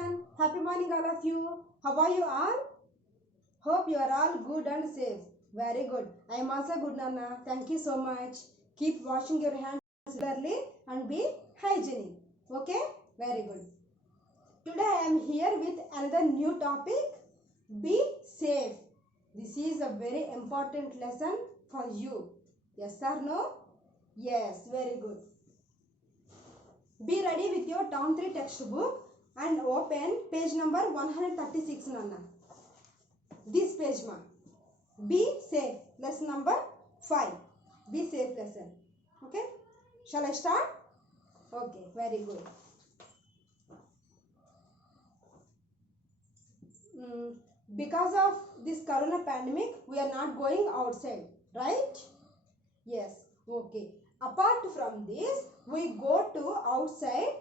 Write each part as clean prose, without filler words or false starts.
everyone. Happy morning all of you. How are you all? Hope you are all good and safe. Very good. I am also good, Nana. Thank you so much. Keep washing your hands regularly and be hygienic. Okay? Very good. Today I am here with another new topic. Be safe. This is a very important lesson for you. Yes or no? Yes, very good. Be ready with your Term 3 textbook and open page number 136, Nana. This page ma. Be safe. Lesson number 5. Be safe lesson. Okay? Shall I start? Okay, very good. Because of this corona pandemic, we are not going outside, right? Yes. Okay. Apart from this, we go to outside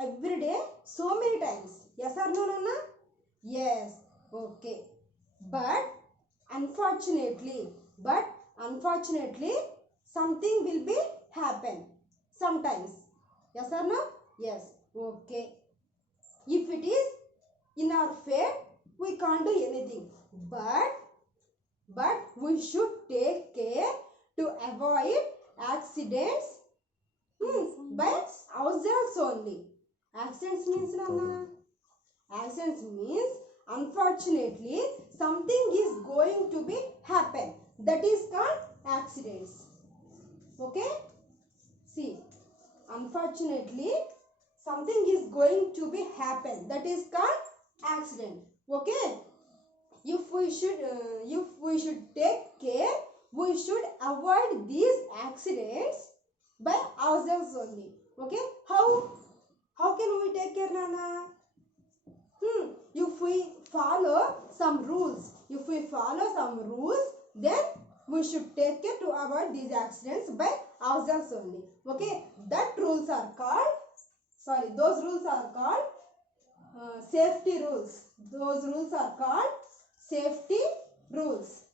every day so many times. Yes or no, Nana? Yes. Okay. But unfortunately, something will be happen sometimes. Yes or no? Yes. Okay. If it is in our fate, we can't do anything. But we should take care to avoid accidents by ourselves only. Accidents means, Nana? Accidents means unfortunately something is going to be happen. That is called accidents. Okay? See, unfortunately something is going to be happen. That is called accident. Okay? If we should take care, we should avoid these accidents by ourselves only. Okay? How can we take care, Nana? If we follow some rules, then we should take care to avoid these accidents by ourselves only. Okay? Those rules are called safety rules. Those rules are called safety rules.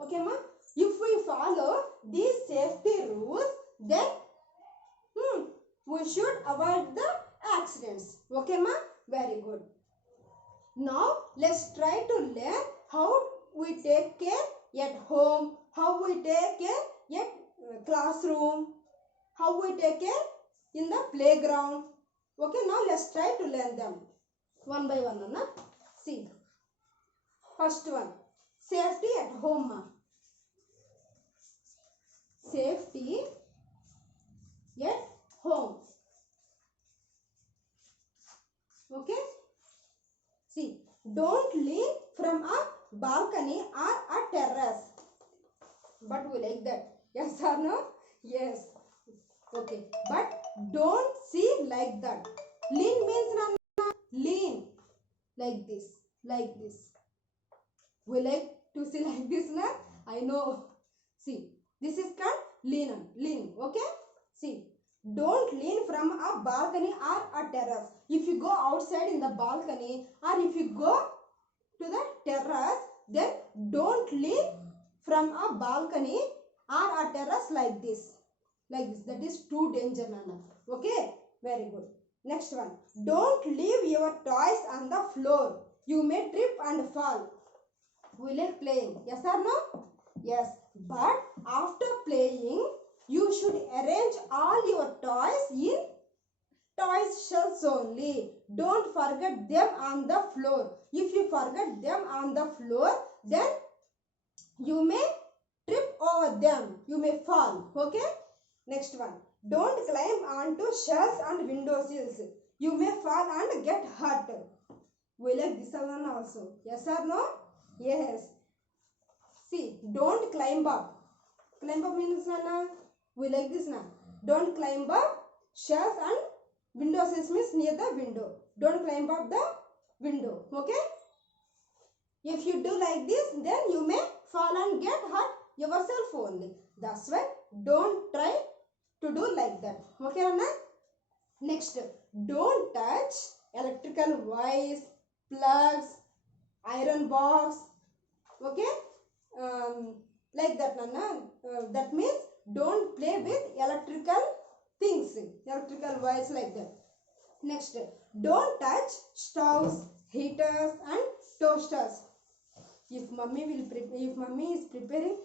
Okay, ma? If we follow these safety rules, then we should avoid the accidents. Okay, ma? Very good. Now, let's try to learn how we take care at home, how we take care at classroom, how we take care in the playground. Okay, now let's try to learn them one by one, Anna. See, first one, safety at home, ma. Safety at home. Okay? See, don't lean from a balcony or a terrace. But we like that. Yes or no? Yes. Okay. But don't see like that. Lean means Nana, lean. Like this. Like this. We like to see like this, na? I know. See, this is called lean. Lean. Okay? See, don't lean from a balcony or a terrace. If you go outside in the balcony or if you go to the terrace, then don't lean from a balcony or a terrace like this. Like this. That is too dangerous, Nana. Okay? Very good. Next one. Don't leave your toys on the floor. You may trip and fall. We like playing. Yes or no? Yes. But after playing, you should arrange all your toys in toy shelves only. Don't forget them on the floor. If you forget them on the floor, then you may trip over them. You may fall. Okay? Next one. Don't climb onto shelves and windowsills. You may fall and get hurt. We like this one also. Yes or no? Yes. See, don't climb up. Climb up means, Nana, we like this, na. Don't climb up shelves and windowsills means near the window. Don't climb up the window. Okay? If you do like this, then you may fall and get hurt yourself only. That's why don't try to do like that. Okay, Anna? Next, don't touch electrical wires, plugs, iron box. Okay? Like that, Nana. That means don't play with electrical things, electrical wires like that. Next, don't touch stoves, heaters and toasters. If mummy is preparing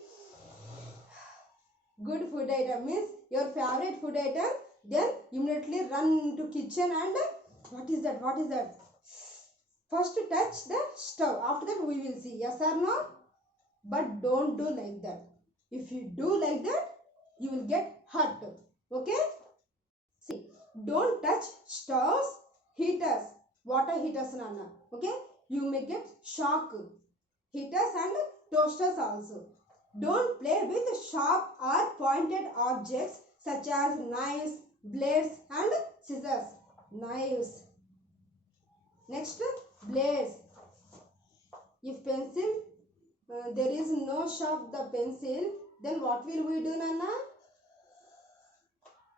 good food item, means your favorite food item, then immediately run to kitchen and what is that? First touch the stove. After that we will see. Yes or no? But don't do like that. If you do like that, you will get hurt. Okay? See, don't touch stoves, heaters, water heaters, Nana. Okay? You may get shock. Heaters and toasters also. Don't play with sharp or pointed objects such as knives, blades and scissors. Knives. Next, blades. If pencil, there is no sharp the pencil, then what will we do, Nana?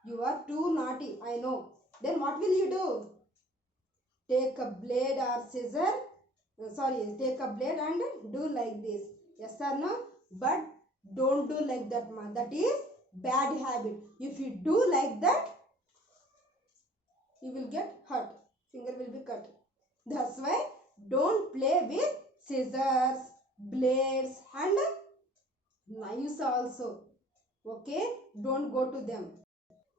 You are too naughty, I know. Then what will you do? Take a blade or scissor. Take a blade and do like this. Yes or no? But don't do like that, man. That is bad habit. If you do like that, you will get hurt. Finger will be cut. That's why don't play with scissors, blades and knives also. Okay? Don't go to them.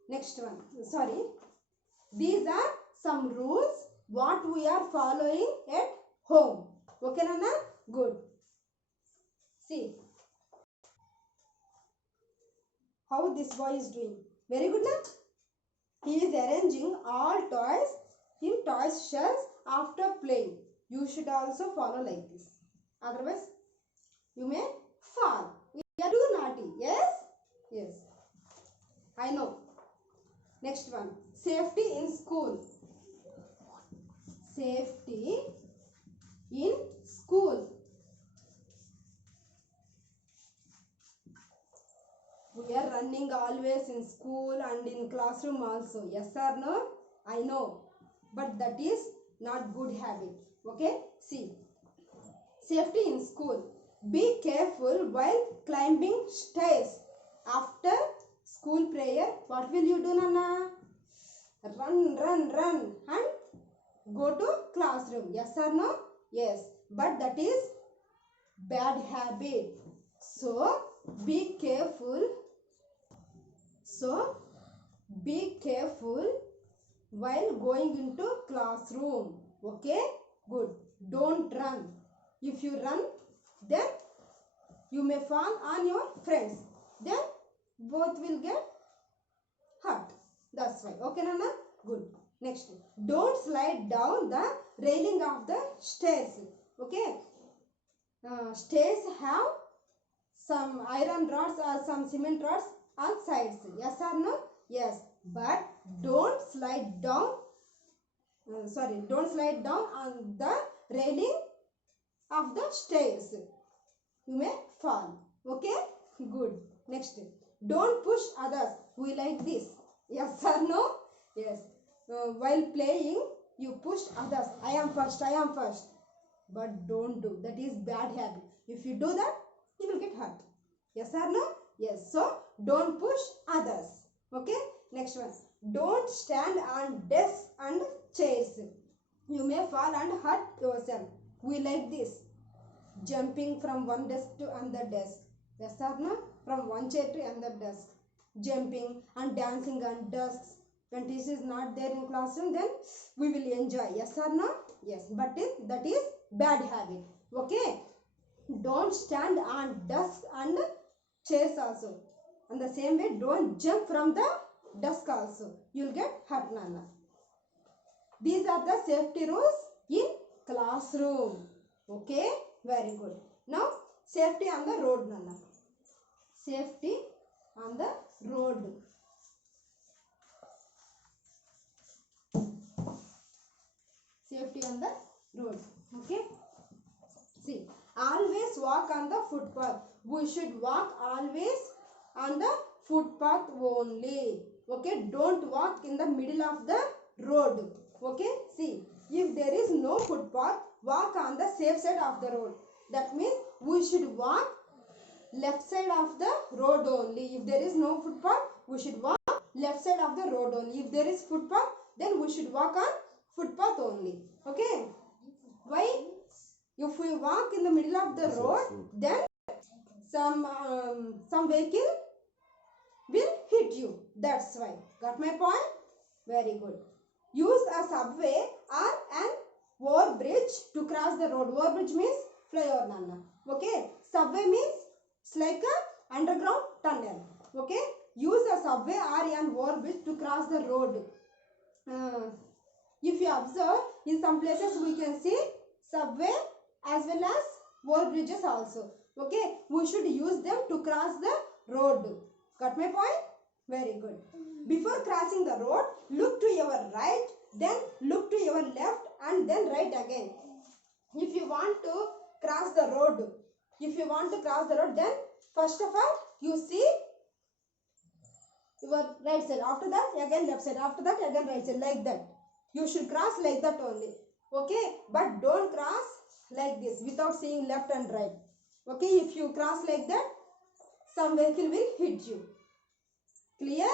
Next one. These are some rules what we are following at home. Okay, Nana? Good. See how this boy is doing. Very good, na? He is arranging all toys in toy shelves after playing. You should also follow like this. Otherwise, you may fall. You are too naughty. Yes? Yes. I know. Next one. Safety in school. Safety in school. We are running always in school and in classroom also. Yes or no? I know. But that is not good habit. Okay? See. Safety in school. Be careful while climbing stairs. After school prayer, what will you do, Nana? Run and go to classroom. Yes or no? Yes. But that is bad habit. So, be careful. While going into classroom. Okay? Good. Don't run. If you run, then you may fall on your friends. Then both will get hurt. That's why. Okay, Nana? Good. Next. Don't slide down the railing of the stairs. Okay? Stairs have some iron rods or some cement rods on sides. Yes or no? Yes. But don't slide down. Don't slide down on the railing of the stairs. You may fall. Okay? Good. Next. Don't push others. We like this. Yes or no? Yes. While playing, you push others. I am first. But don't do. That is bad habit. If you do that, you will get hurt. Yes or no? Yes. So, don't push others. Okay? Next one. Don't stand on desks and chairs. You may fall and hurt yourself. We like this. Jumping from one desk to another desk. Yes or no? From one chair to another desk. Jumping and dancing on desks. When this is not there in classroom, then we will enjoy. Yes or no? Yes. But that is bad habit. Okay? Don't stand on desks and chairs also. And the same way, don't jump from the desk also. You will get hurt, Nana. These are the safety rules in classroom. Okay? Very good. Now, safety on the road, Nana. Safety on the road. Safety on the road. Okay? See, always walk on the footpath. We should walk always on the footpath only. Okay? Don't walk in the middle of the road. Okay? See, if there is no footpath, walk on the safe side of the road. That means we should walk left side of the road only. If there is no footpath, we should walk left side of the road only. If there is footpath, then we should walk on footpath only. Okay? Why? If we walk in the middle of the road, then some vehicle will hit you. That's why. Got my point? Very good. Use a subway or an overbridge to cross the road. Overbridge means flyover, Nana. Okay? Subway means it's like a underground tunnel. Okay? Use a subway or an overbridge to cross the road. If you observe, in some places we can see subway as well as overbridges also. Okay? We should use them to cross the road. Got my point? Very good. Before crossing the road, look to your right, then look to your left, and then right again. If you want to cross the road, then first of all, you see your right side. After that, again left side. After that, again right side. Like that. You should cross like that only. Okay? But don't cross like this without seeing left and right. Okay? If you cross like that, some vehicle will hit you. Clear?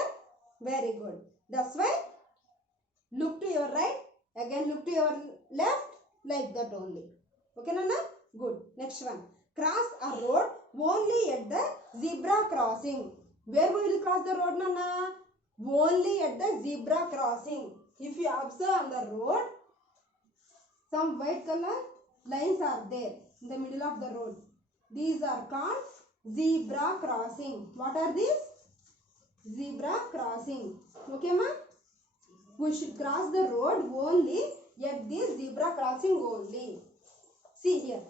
Very good. That's why look to your right, again look to your left, like that only. Okay, Nana? Good. Next one. Cross a road only at the zebra crossing. Where we will cross the road, Nana? Only at the zebra crossing. If you observe on the road, some white color lines are there in the middle of the road. These are called zebra crossing. What are these? Zebra crossing. Okay, ma? We should cross the road only at this zebra crossing only. See here.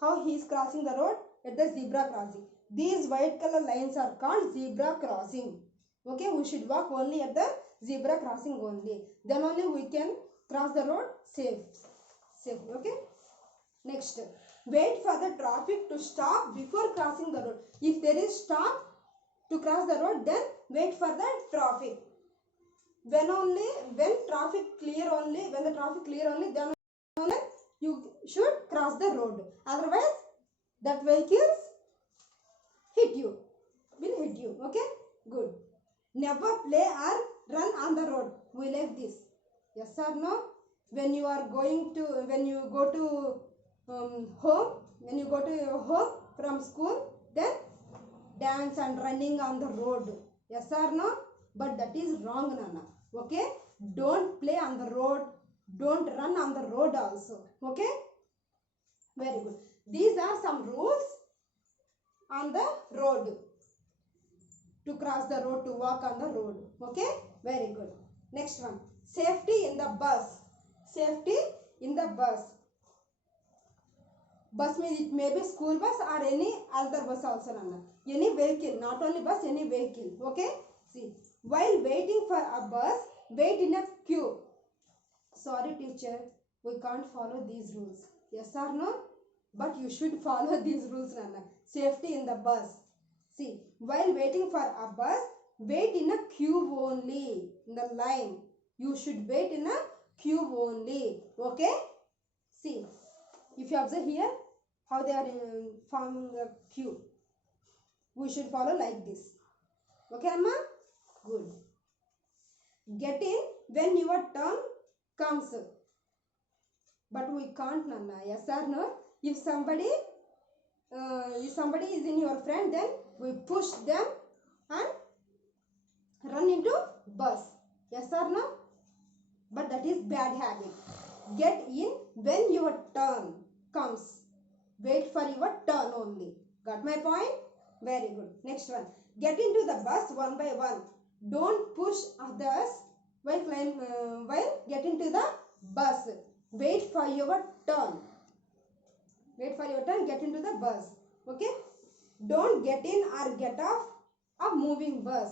How he is crossing the road at the zebra crossing. These white color lines are called zebra crossing. Okay, we should walk only at the zebra crossing only. Then only we can cross the road safe. Okay. Next, wait for the traffic to stop before crossing the road. If there is stop to cross the road, then wait for the traffic. When the traffic clear only, then only you should cross the road. Otherwise, that vehicles will hit you. Okay? Good. Never play or run on the road. We like this. Yes or no? When you go to your home from school, then dance and running on the road. Yes or no? But that is wrong, Nana. Okay? Don't play on the road. Don't run on the road also. Okay? Very good. These are some rules on the road. To cross the road, to walk on the road. Okay? Very good. Next one. Safety in the bus. Safety in the bus. Bus means it may be school bus or any other bus also, Nana. Any vehicle, not only bus, any vehicle. Okay? See, while waiting for a bus, wait in a queue. Sorry, teacher, we can't follow these rules. Yes or no? But you should follow these rules, Nana. Safety in the bus. See, while waiting for a bus, wait in a queue only. In the line. You should wait in a queue only. Okay? See, if you observe here, how they are forming a queue. We should follow like this. Okay, Amma? Good. Get in when your turn comes. But we can't, Nana. Yes or no? If somebody is in your friend, then we push them and run into bus. Yes or no? But that is bad habit. Get in when your turn comes. Wait for your turn only. Got my point? Very good. Next one. Get into the bus one by one. Don't push others while getting to the bus. Wait for your turn. Wait for your turn. Get into the bus. Okay? Don't get in or get off a moving bus.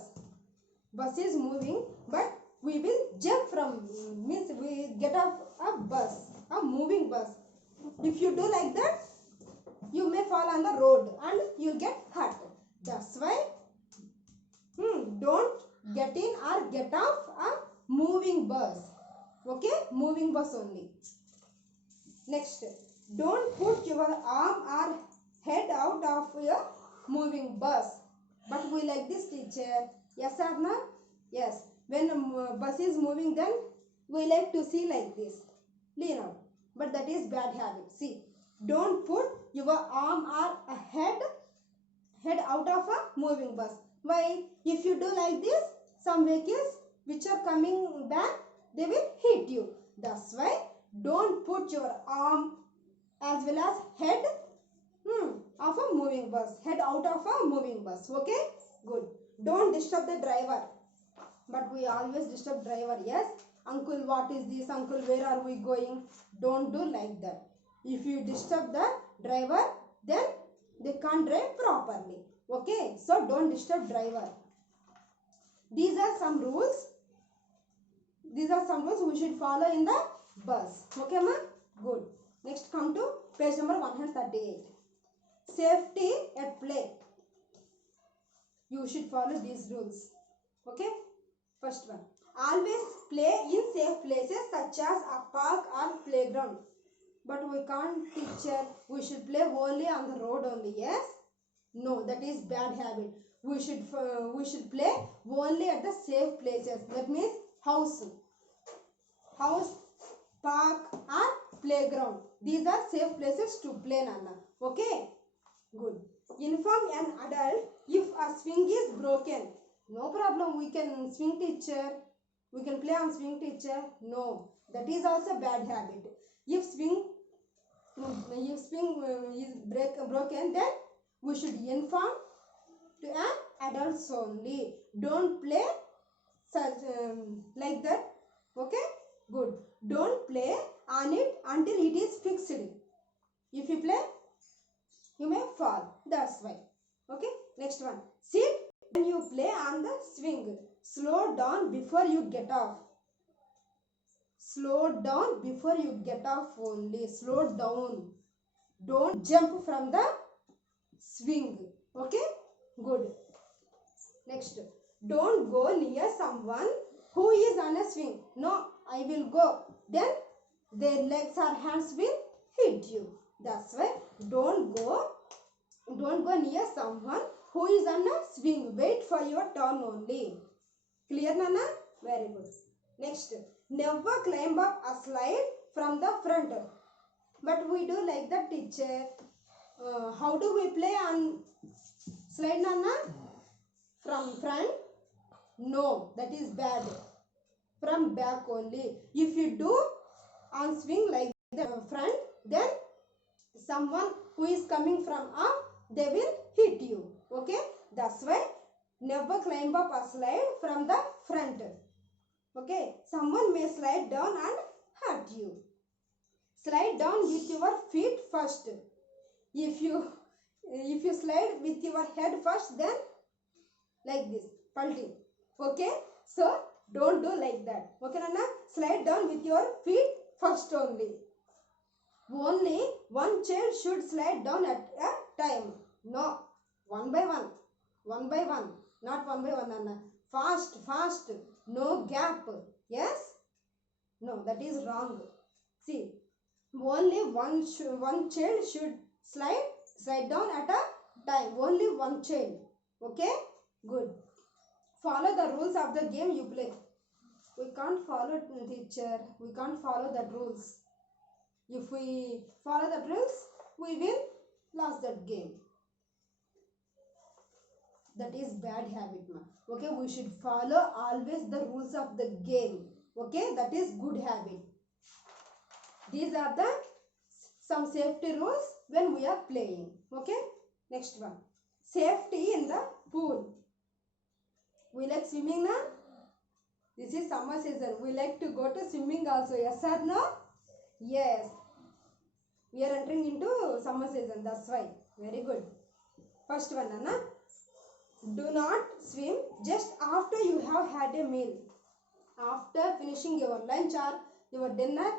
Bus is moving, but we will jump from, means we get off a bus, a moving bus. If you do like that, you may fall on the road and you get hurt. That's why don't get in or get off a moving bus. Okay? Moving bus only. Next, don't put your arm or head out of your moving bus. But we like this, teacher. Yes or no? Yes. when a bus is moving, then we like to see like this, lean out. But that is bad habit. See, don't put your arm or a head out of a moving bus. Why? If you do like this, some vehicles which are coming back, they will hit you. That's why don't put your arm as well as head of a moving bus, head out of a moving bus. Okay, good. Don't disturb the driver. But we always disturb driver. Yes, uncle, what is this? Uncle, where are we going? Don't do like that. If you disturb the driver, then they can't drive properly. Okay, so don't disturb driver. These are some rules. These are some rules we should follow in the bus. Okay, ma? Good. Next, come to page number 138. Safety at play. You should follow these rules. Okay. First one. Always play in safe places such as a park or playground. But we can't, teacher. We should play only on the road only. Yes? No, that is bad habit. We should play only at the safe places. That means house, park or playground. These are safe places to play, Nana. Okay? Good. Inform an adult if a swing is broken. No problem. We can swing, teacher. We can play on swing, teacher. No. That is also bad habit. If swing is broken, then we should inform to an adults only. Don't play such like that. Okay? Good. Don't play on it until it is fixed. If you play, you may fall. That's why. Okay? Next one. Sit when you play on the swing. Slow down before you get off. Slow down before you get off only. Slow down. Don't jump from the swing. Okay? Good. Next. Don't go near someone who is on a swing. No, I will go. Then their legs or hands will hit you. That's why don't go near someone who is on a swing. Wait for your turn only. Clear, Nana? Very good. Next, never climb up a slide from the front. But we do like that, teacher. How do we play on slide, Nana? From front? No, that is bad. From back only. If you do on swing like the front, then someone who is coming from up, they will hit you. Okay? That's why never climb up a slide from the front. Okay? Someone may slide down and hurt you. Slide down with your feet first. If you slide with your head first, then like this, palting. Okay? So don't do like that. Okay, Nana? Slide down with your feet first only. Only one child should slide down at a time. No, one by one. One by one. Not one by one, Nana. Fast, fast. No gap. Yes? No, that is wrong. See, only one child should slide down at a time. Only one child. Okay? Good. Follow the rules of the game you play. We can't follow, teacher. We can't follow the rules. If we follow the rules, we will lose that game. That is bad habit, ma. Okay, we should follow always the rules of the game. Okay, that is good habit. These are the some safety rules when we are playing. Okay, next one. Safety in the pool. We like swimming, na? This is summer season. We like to go to swimming also. Yes or no? Yes. We are entering into summer season. That's why. Very good. First one, Anna. Do not swim just after you have had a meal. After finishing your lunch or your dinner,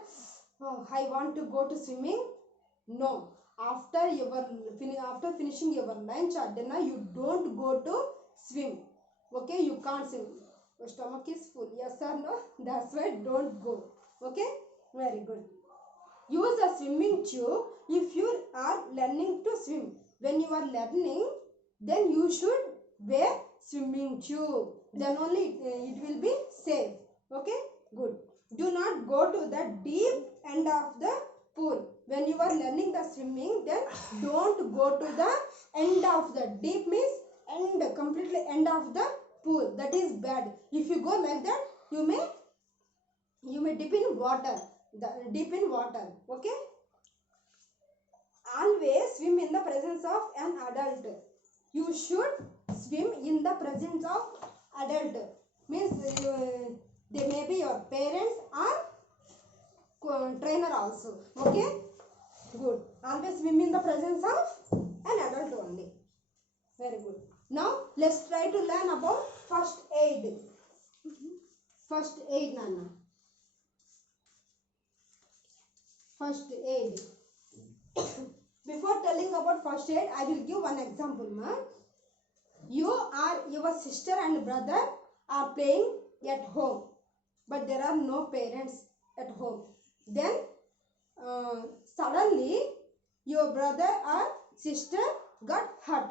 oh, I want to go to swimming. No. After finishing your lunch or dinner, you don't go to swim. Okay, you can't swim. Your stomach is full. Yes or no? That's why don't go. Okay, very good. Use a swimming tube if you are learning to swim. When you are learning, then you should wear swimming tube. then only it will be safe. Okay, good. Do not go to the deep end of the pool. When you are learning the swimming, then don't go to the end of the deep means end, completely end of the pool. That is bad. If you go like that, you may dip in water. Deep in water. Okay. Always swim in the presence of an adult. You should swim in the presence of adult. Means they may be your parents or trainer also. Okay, good. Always swim in the presence of an adult only. Very good. Now let's try to learn about first aid. First aid, Nana. First aid. Before telling about first aid, I will give one example, ma. You or your sister and brother are playing at home, but there are no parents at home. Then suddenly your brother or sister got hurt.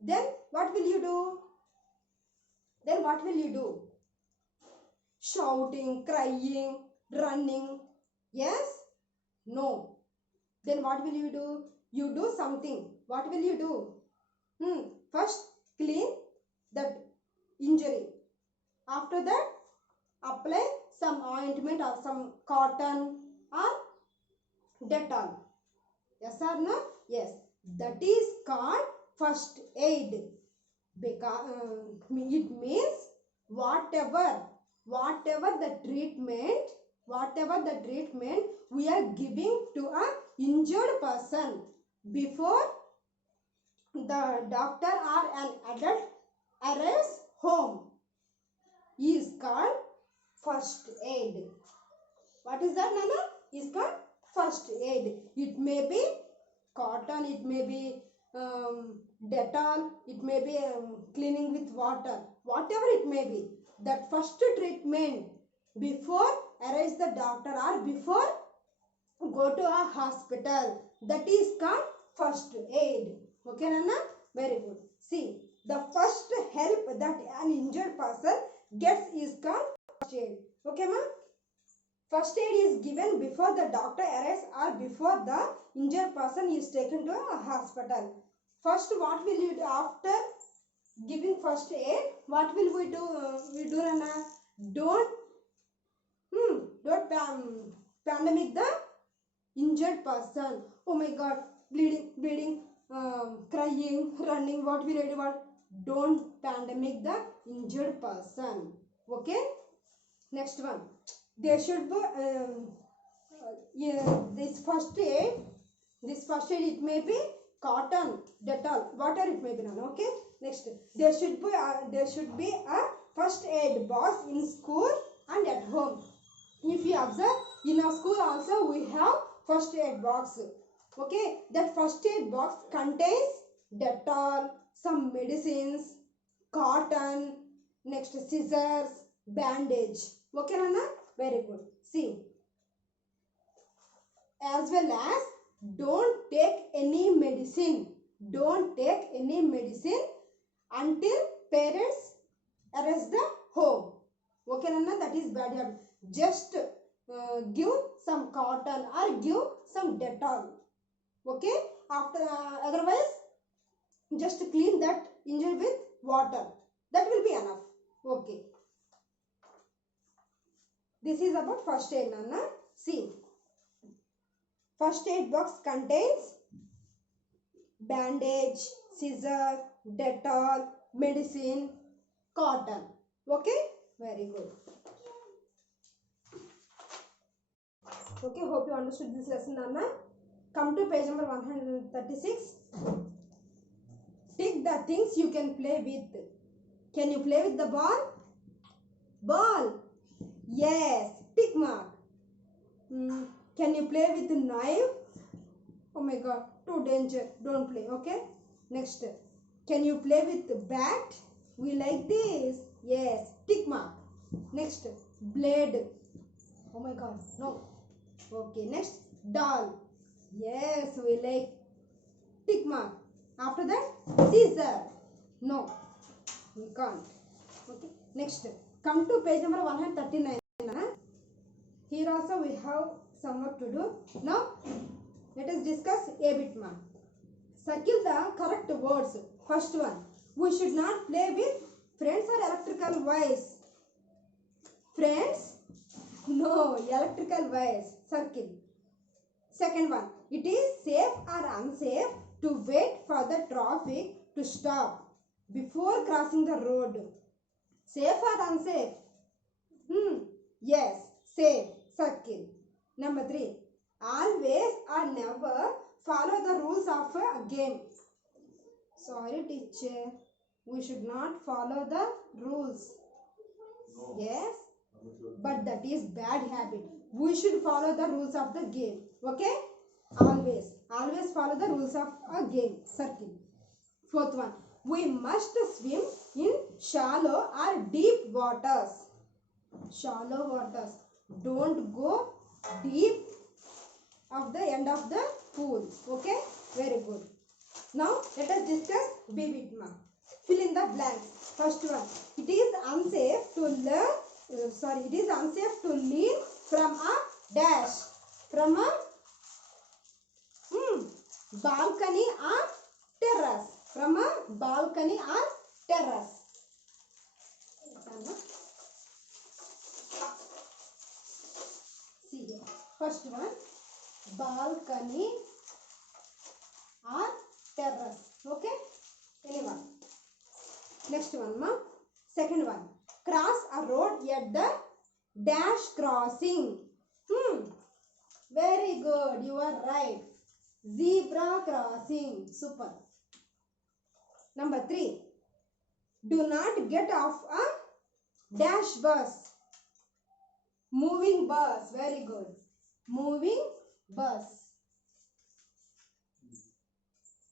Then what will you do? Then what will you do? Shouting, crying, running? Yes? No. Then what will you do? You do something. What will you do? First clean that injury. After that, apply some ointment or some cotton or Dettol. Yes or no? Yes. That is called first aid. Because it means whatever the treatment we are giving to a injured person before the doctor or an adult arrives home is called first aid. What is that, Nana? Is called first aid. It may be cotton, it may be Dettol, it may be cleaning with water, whatever it may be. That first treatment before arrives the doctor or before go to a hospital, that is called first aid. Okay, Nana? Very good. See, the first help that an injured person gets is called first aid. Okay, ma? First aid is given before the doctor arrives or before the injured person is taken to a hospital. First, what will you do after giving first aid? What will we do, Nana? Don't pandemic the injured person. Oh my God, bleeding, crying, running. What will I do? What? Don't pandemic the injured person. Okay. Next one. There should be this first aid. It may be cotton, Dettol, whatever it may be. Okay. Next, there should be a first aid box in school and at home. If you observe, in our school also we have first aid box. Okay, that first aid box contains Dettol, some medicines, cotton, next scissors, bandage. Okay, Nana? Very good. See, as well as don't take any medicine. Don't take any medicine until parents arrive the home. Okay, Nana? That is bad habit. Just give some cotton or give some Dettol. Okay? After otherwise, just clean that injury with water. That will be enough. Okay. This is about first aid, Nana. See. First aid box contains bandage, scissor, Dettol, medicine, cotton. Okay? Very good. Okay, hope you understood this lesson, Nana. Come to page number 136. Take the things you can play with. Can you play with the ball? Ball. Yes. Tick mark. Can you play with the knife? Oh my God. Too danger. Don't play. Okay. Next. Can you play with the bat? We like this. Yes. Tick mark. Next. Blade. Oh my God. No. Okay. Next. Doll. Yes. We like. Tick mark. After that. Scissor. No. We can't. Okay. Next, come to page number 139. Here also we have some work to do. Now, let us discuss a bit more. Circle the correct words. First one, we should not play with friends or electrical wires. Friends? No, electrical wires. Circle. Second one, it is safe or unsafe to wait for the traffic to stop before crossing the road. Safe or unsafe? Yes, safe. Circle. Number 3, always or never follow the rules of a game. Sorry, teacher. We should not follow the rules. No. Yes, but that is bad habit. We should follow the rules of the game. Okay? Always follow the rules of a game. Circle. Fourth one, we must swim in shallow or deep waters. Shallow waters. Don't go deep of the end of the pool. Okay? Very good. Now let us discuss B bit ma. Fill in the blanks. First one, it is unsafe to learn. It is unsafe to lean from a dash. From a balcony or terrace. From a balcony or terrace. See here. First one, balcony or terrace. Okay? Anyone? Next one, ma. Second one, cross a road at the dash crossing. Very good. You are right. Zebra crossing. Super. Number 3, do not get off a dash bus. Moving bus. Very good. Moving bus.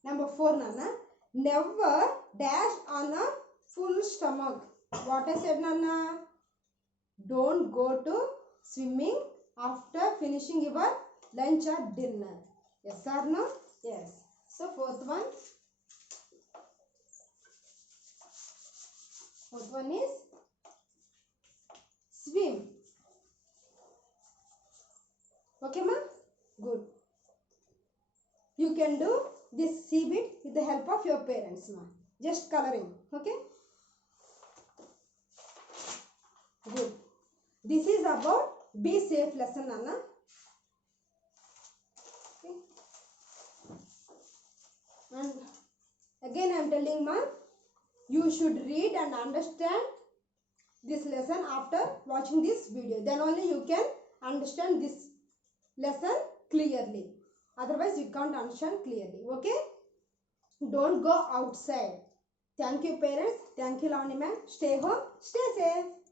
Number 4, Nana. Never dash on a full stomach. What I said, Nana? Don't go to swimming after finishing your lunch or dinner. Yes or no? Yes. So fourth one is swim. Okay, ma? Good. You can do this C bit with the help of your parents, ma. Just coloring. Okay? Good. This is about be safe lesson, Anna. Okay. And again I am telling, ma, you should read and understand this lesson after watching this video. Then only you can understand this lesson clearly. Otherwise you can't understand clearly. Okay? Don't go outside. Thank you, parents. Thank you, Lavani ma'am. Stay home. Stay safe.